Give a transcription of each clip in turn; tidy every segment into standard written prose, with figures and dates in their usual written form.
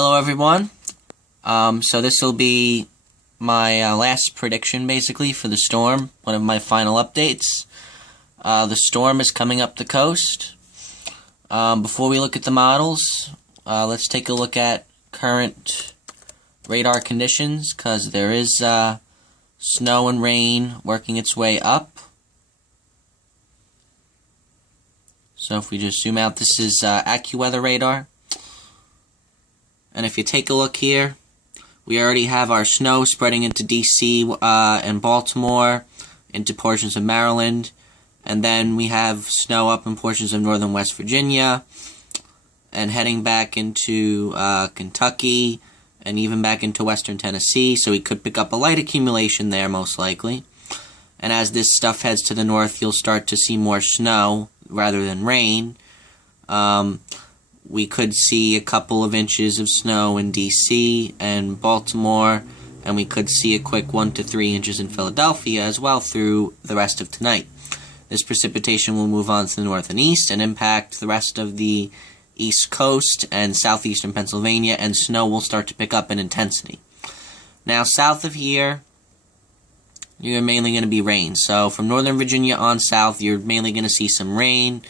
Hello everyone. So this will be my last prediction basically for the storm, one of my final updates. The storm is coming up the coast. Before we look at the models, let's take a look at current radar conditions, because there is snow and rain working its way up. So if we just zoom out, this is AccuWeather radar. And if you take a look here, we already have our snow spreading into DC and Baltimore, into portions of Maryland, and then we have snow up in portions of northern West Virginia, and heading back into Kentucky, and even back into western Tennessee, so we could pick up a light accumulation there most likely. And as this stuff heads to the north, you'll start to see more snow rather than rain. We could see a couple of inches of snow in DC and Baltimore, and we could see a quick 1 to 3 inches in Philadelphia as well through the rest of tonight. This precipitation will move on to the north and east and impact the rest of the East Coast and southeastern Pennsylvania, and snow will start to pick up in intensity. Now, south of here, you're mainly going to be rain. So from northern Virginia on south, you're mainly going to see some rain.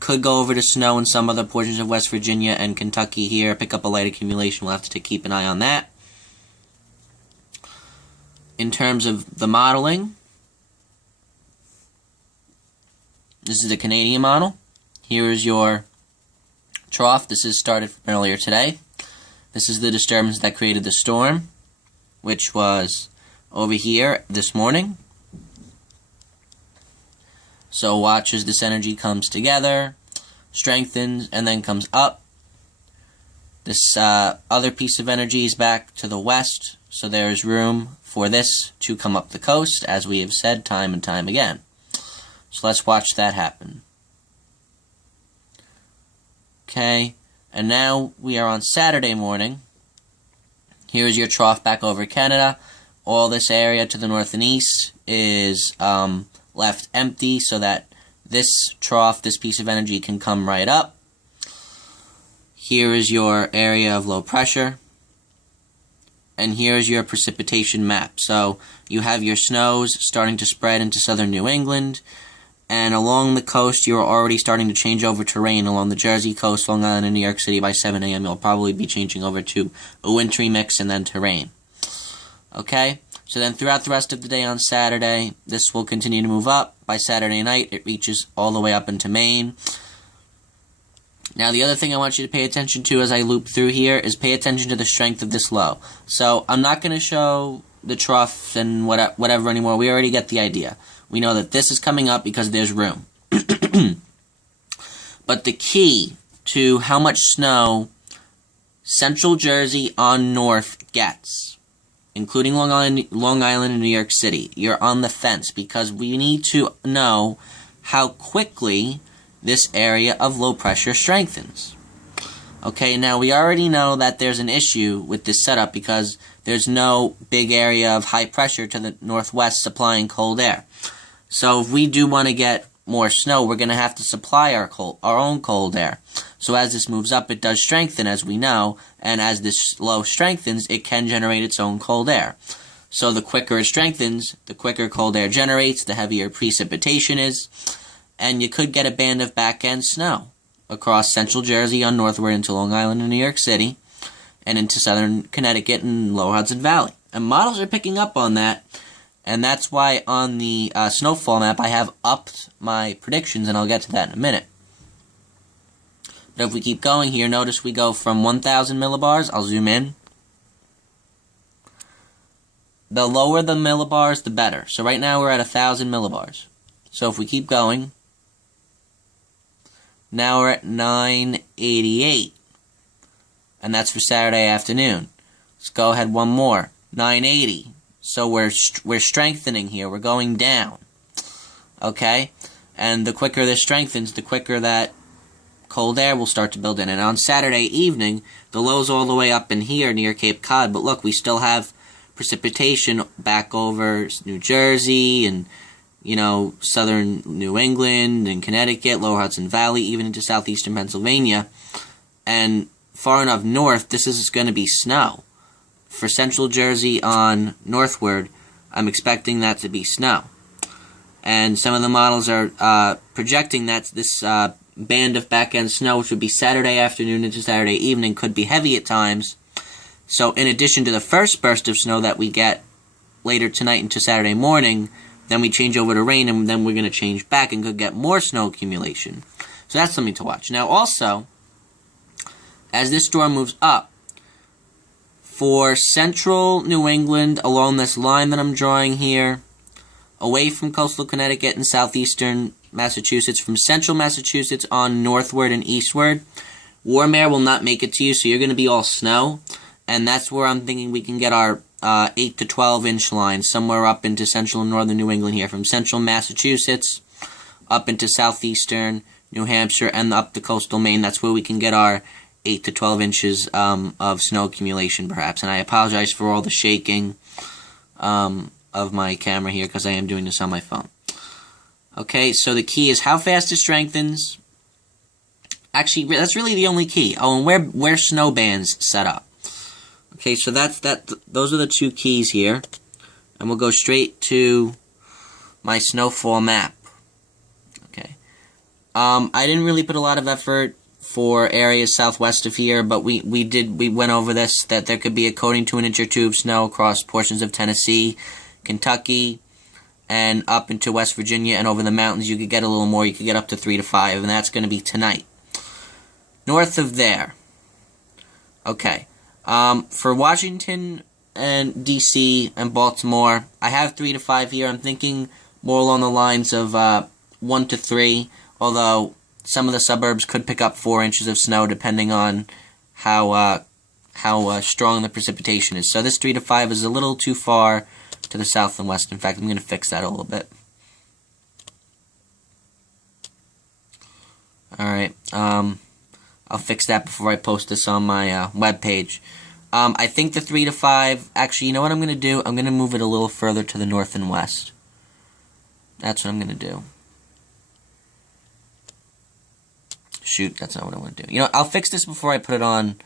Could go over to snow in some other portions of West Virginia and Kentucky here, pick up a light accumulation. We'll have to keep an eye on that. In terms of the modeling, this is the Canadian model. Here is your trough. This is started from earlier today. This is the disturbance that created the storm, which was over here this morning. So watch as this energy comes together, strengthens, and then comes up. This other piece of energy is back to the west, so there is room for this to come up the coast, as we have said time and time again. So let's watch that happen. Okay, and now we are on Saturday morning. Here's your trough back over Canada. All this area to the north and east is left empty, so that this trough, this piece of energy, can come right up. Here is your area of low pressure, and here's your precipitation map. So you have your snows starting to spread into southern New England, and along the coast you're already starting to change over to rain. Along the Jersey coast, Long Island, and New York City by 7 a.m. you'll probably be changing over to a wintry mix and then to rain. Okay? So then throughout the rest of the day on Saturday, this will continue to move up. By Saturday night, it reaches all the way up into Maine. Now, the other thing I want you to pay attention to as I loop through here is pay attention to the strength of this low. So I'm not going to show the trough and whatever anymore. We already get the idea. We know that this is coming up because there's room. But the key to how much snow central Jersey on north gets, including Long Island and New York City, you're on the fence, because we need to know how quickly this area of low pressure strengthens. Okay, now we already know that there's an issue with this setup because there's no big area of high pressure to the northwest supplying cold air. So if we do want to get more snow, we're going to have to supply our own cold air. So as this moves up, it does strengthen, as we know, and as this low strengthens, it can generate its own cold air. So the quicker it strengthens, the quicker cold air generates, the heavier precipitation is, and you could get a band of back-end snow across central Jersey on northward into Long Island and New York City, and into southern Connecticut and lower Hudson Valley. And models are picking up on that, and that's why on the snowfall map I have upped my predictions, and I'll get to that in a minute. But if we keep going here, notice we go from 1,000 millibars. I'll zoom in. The lower the millibars, the better. So right now we're at 1,000 millibars. So if we keep going, now we're at 988. And that's for Saturday afternoon. Let's go ahead one more. 980. So we're strengthening here. We're going down. Okay? And the quicker this strengthens, the quicker that cold air will start to build in. And on Saturday evening, the low's all the way up in here near Cape Cod. But look, we still have precipitation back over New Jersey and, southern New England and Connecticut, lower Hudson Valley, even into southeastern Pennsylvania. And far enough north, this is going to be snow. For central Jersey on northward, I'm expecting that to be snow. And some of the models are projecting that this band of back-end snow, which would be Saturday afternoon into Saturday evening, could be heavy at times. So in addition to the first burst of snow that we get later tonight into Saturday morning, then we change over to rain, and then we're going to change back and could get more snow accumulation. So that's something to watch. Now also, as this storm moves up, for central New England, along this line that I'm drawing here, away from coastal Connecticut and southeastern Massachusetts, from central Massachusetts on northward and eastward, warm air will not make it to you, so you're going to be all snow. And that's where I'm thinking we can get our 8 to 12 inch line, somewhere up into central and northern New England here, from central Massachusetts up into southeastern New Hampshire and up to coastal Maine. That's where we can get our 8 to 12 inches of snow accumulation, perhaps. And I apologize for all the shaking of my camera here, because I am doing this on my phone. Okay, so the key is how fast it strengthens. Actually, that's really the only key. Oh, and where snow bands set up. Okay, so those are the two keys here. And we'll go straight to my snowfall map. Okay. I didn't really put a lot of effort for areas southwest of here, but we went over this, that there could be a coating to an inch or two of snow across portions of Tennessee, Kentucky, and up into West Virginia, and over the mountains you could get a little more. You could get up to 3 to 5, and that's going to be tonight. North of there. Okay. For Washington and D.C. and Baltimore, I have 3 to 5 here. I'm thinking more along the lines of 1 to 3, although some of the suburbs could pick up 4 inches of snow depending on how strong the precipitation is. So this 3 to 5 is a little too far to the south and west. In fact, I'm going to fix that a little bit. Alright, I'll fix that before I post this on my web page. I think the 3 to 5, actually, you know what I'm going to do? I'm going to move it a little further to the north and west. That's what I'm going to do. Shoot, that's not what I want to do. You know, I'll fix this before I put it on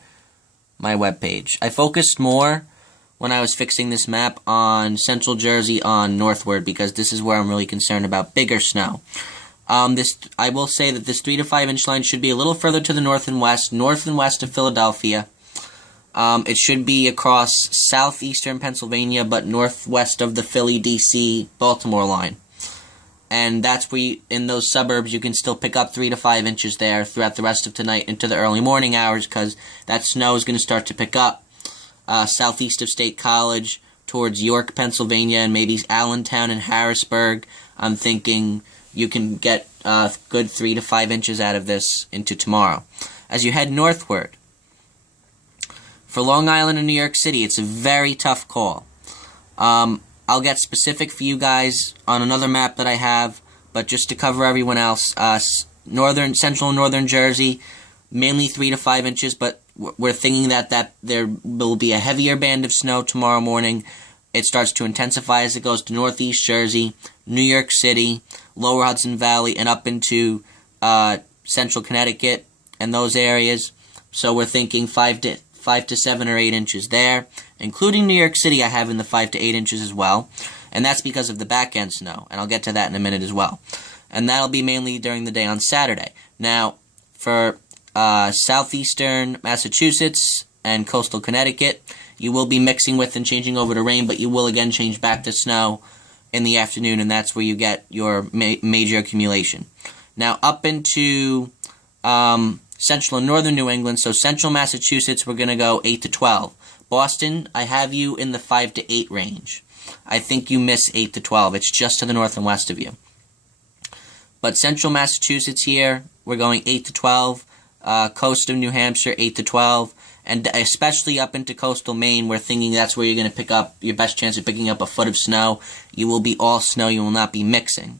my web page. I focused more when I was fixing this map on central Jersey on northward, because this is where I'm really concerned about bigger snow. I will say that this 3 to 5 inch line should be a little further to the north and west of Philadelphia. It should be across southeastern Pennsylvania, but northwest of the Philly, D.C., Baltimore line. And that's where, in those suburbs, you can still pick up 3 to 5 inches there throughout the rest of tonight into the early morning hours, because that snow is going to start to pick up southeast of State College towards York, Pennsylvania, and maybe Allentown and Harrisburg. I'm thinking you can get a good 3 to 5 inches out of this into tomorrow. As you head northward, for Long Island and New York City, it's a very tough call. I'll get specific for you guys on another map that I have, but just to cover everyone else, central and northern Jersey, mainly 3 to 5 inches, but we're thinking that there will be a heavier band of snow tomorrow morning. It starts to intensify as it goes to northeast Jersey, New York City, lower Hudson Valley, and up into central Connecticut and those areas. So we're thinking 5 to 7 or 8 inches there, including New York City. I have in the 5 to 8 inches as well, and that's because of the back end snow, and I'll get to that in a minute as well. And that'll be mainly during the day on Saturday. Now, for southeastern Massachusetts and coastal Connecticut, you will be mixing with and changing over to rain, but you will again change back to snow in the afternoon, and that's where you get your major accumulation. Now, up into central and northern New England, so central Massachusetts, we're going to go 8 to 12. Boston, I have you in the 5 to 8 range. I think you miss 8 to 12. It's just to the north and west of you. But central Massachusetts here, we're going 8 to 12. Coast of New Hampshire, 8 to 12. And especially up into coastal Maine, we're thinking that's where you're going to pick up your best chance of picking up a foot of snow. You will be all snow. You will not be mixing.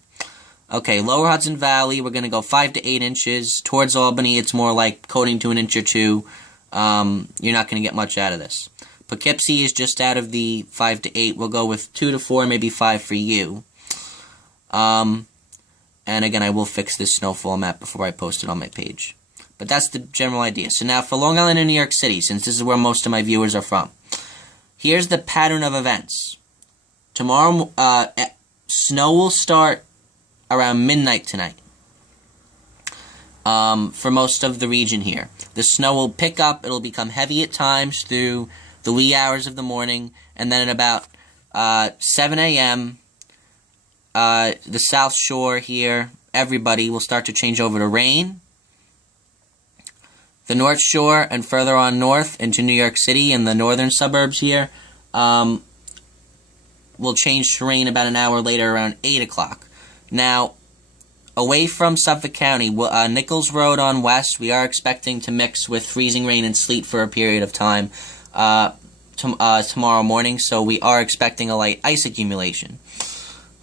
Okay, lower Hudson Valley, we're going to go 5 to 8 inches. Towards Albany, it's more like coating to an inch or two. You're not going to get much out of this. Poughkeepsie is just out of the 5 to 8. We'll go with 2 to 4, maybe 5 for you. And again, I will fix this snowfall map before I post it on my page. But that's the general idea. So now for Long Island and New York City, since this is where most of my viewers are from, here's the pattern of events. Tomorrow, snow will start around midnight tonight for most of the region here. The snow will pick up. It'll become heavy at times through the wee hours of the morning, and then at about 7 a.m., the South Shore here, everybody will start to change over to rain. The North Shore and further on north into New York City and the northern suburbs here will change to rain about an hour later around 8 o'clock. Now, away from Suffolk County, Nichols Road on west, we are expecting to mix with freezing rain and sleet for a period of time tomorrow morning, so we are expecting a light ice accumulation.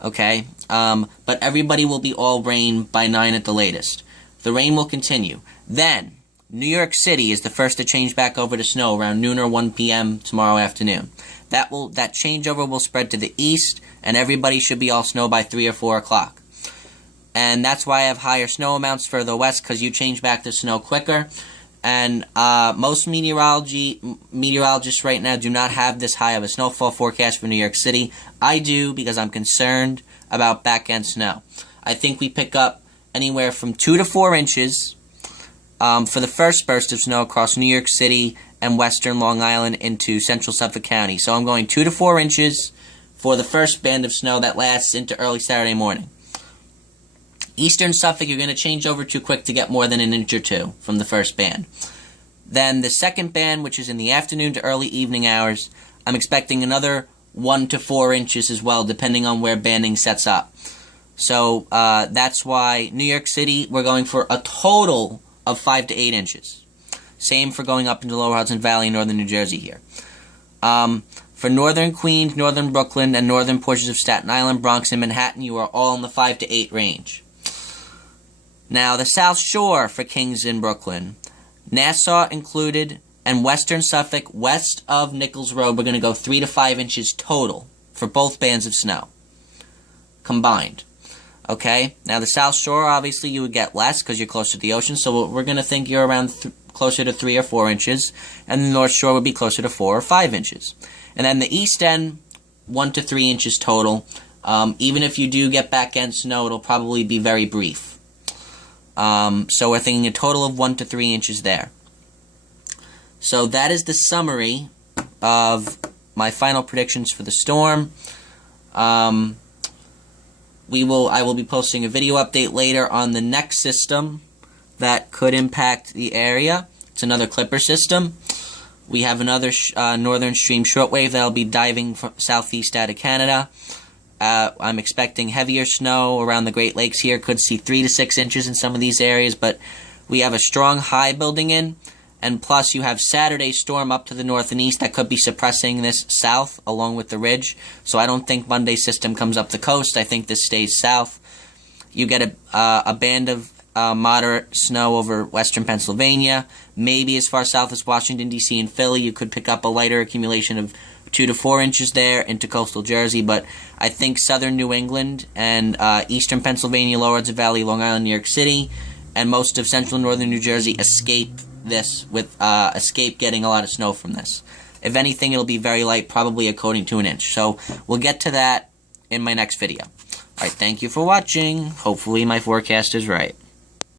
Okay, but everybody will be all rain by 9 at the latest. The rain will continue. Then, New York City is the first to change back over to snow around noon or 1 p.m. tomorrow afternoon. That changeover will spread to the east, and everybody should be all snow by 3 or 4 o'clock. And that's why I have higher snow amounts further west, because you change back to snow quicker. And most meteorologists right now do not have this high of a snowfall forecast for New York City. I do, because I'm concerned about back-end snow. I think we pick up anywhere from 2 to 4 inches for the first burst of snow across New York City and western Long Island into central Suffolk County. So I'm going 2 to 4 inches for the first band of snow that lasts into early Saturday morning. Eastern Suffolk, you're going to change over too quick to get more than an inch or two from the first band. Then the second band, which is in the afternoon to early evening hours, I'm expecting another 1 to 4 inches as well, depending on where banding sets up. So that's why New York City, we're going for a total of 5 to 8 inches. Same for going up into Lower Hudson Valley, northern New Jersey here. For northern Queens, northern Brooklyn, and northern portions of Staten Island, Bronx, and Manhattan, you are all in the 5 to 8 range. Now, the South Shore for Kings and Brooklyn, Nassau included, and western Suffolk, west of Nichols Road, we're going to go 3 to 5 inches total for both bands of snow combined. Okay? Now, the South Shore, obviously, you would get less because you're closer to the ocean, so we're going to think you're around closer to 3 or 4 inches, and the North Shore would be closer to 4 or 5 inches. And then the East End, 1 to 3 inches total. Even if you do get back-end snow, it'll probably be very brief. So we're thinking a total of 1 to 3 inches there. So that is the summary of my final predictions for the storm. I will be posting a video update later on the next system that could impact the area. It's another Clipper system. We have another northern stream shortwave that will be diving from southeast out of Canada. I'm expecting heavier snow around the Great Lakes here. Could see 3 to 6 inches in some of these areas, but we have a strong high building in, and plus you have Saturday's storm up to the north and east that could be suppressing this south along with the ridge. So I don't think Monday's system comes up the coast. I think this stays south. You get a band of moderate snow over western Pennsylvania, maybe as far south as Washington, D.C. and Philly. You could pick up a lighter accumulation of 2 to 4 inches there into coastal Jersey, but I think southern New England and eastern Pennsylvania, Lower Hudson Valley, Long Island, New York City, and most of central and northern New Jersey escape this escape getting a lot of snow from this. If anything, it'll be very light, probably a coating to an inch. So we'll get to that in my next video. Alright, thank you for watching. Hopefully my forecast is right.